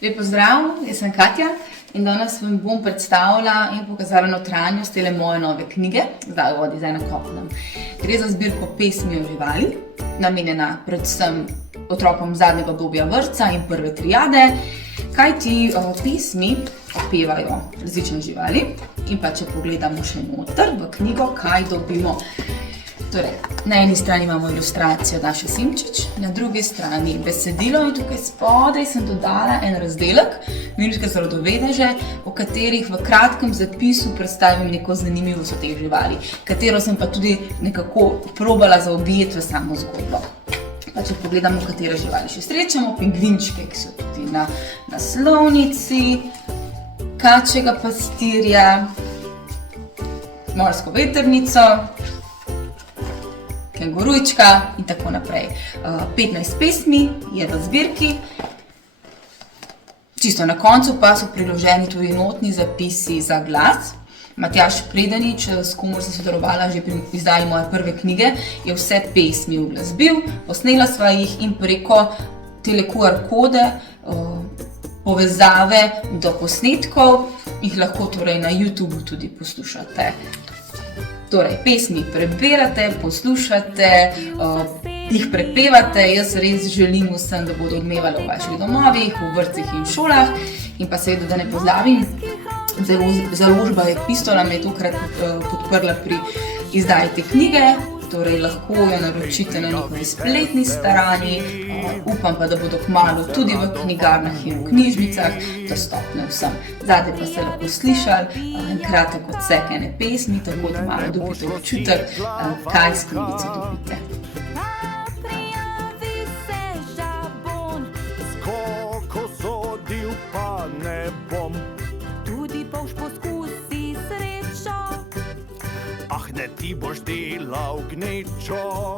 Lep pozdrav, jaz sem Katja in danes vam bom predstavila in pokazala notranjost tele moje nove knjige, Zdaj o vodi, zdaj na kopnem. Gre za zbirko pesmi o živali, namenjena predvsem otrokom zadnjega obdobja vrtca in prve triade, kajti pesmi opevajo različne živali in pa če pogledamo še noter v knjigo, kaj dobimo. Torej, na eni strani imamo ilustracijo Daše Simčič, na drugi strani besedilo in tukaj spodaj sem dodala en razdelek, Milške rodovedeže, v katerih v kratkem zapisu predstavim neko zanimivost o teh živali, katero sem pa tudi nekako probala zaobjeti v samo zgodbo. Pa če pogledamo, katere živali še srečamo, pingvinčke, ki so tudi na naslovnici, kačjega pastirja, morsko vetrnico, kengurujčka in tako naprej. 15 pesmi je v zbirki. Čisto na koncu pa so priloženi tudi notni zapisi za glas. Matjaž Predanič, s komer sem sodelovala že pri izdaji moje prve knjige, je vse pesmi uglasbil, posnela sva jih in preko tele QR kode, povezave do posnetkov, jih lahko torej na YouTubeu tudi poslušate. Torej, pesmi prebirate, poslušate, jih prepevate, jaz res želim vsem, da bodo odmevali v vaših domovih, v vrtcih in šolah. In pa seveda, da ne pozabim, založba Epistola me je tokrat podprla pri izdaji te knjige, torej lahko jo naročite na njihovi spletni strani, upam pa, da bodo kmalu tudi v knjigarnah in v knjižnicah dostopne vsem. Zadaj pa ste lahko slišali en kratek odsek ene pesmi, tako da malo dobite občutek, kaj s knjigico dobite. Skoko sodil pa ne bom, tudi boš poskusi srečo. ah ne ti boš delal gnečo.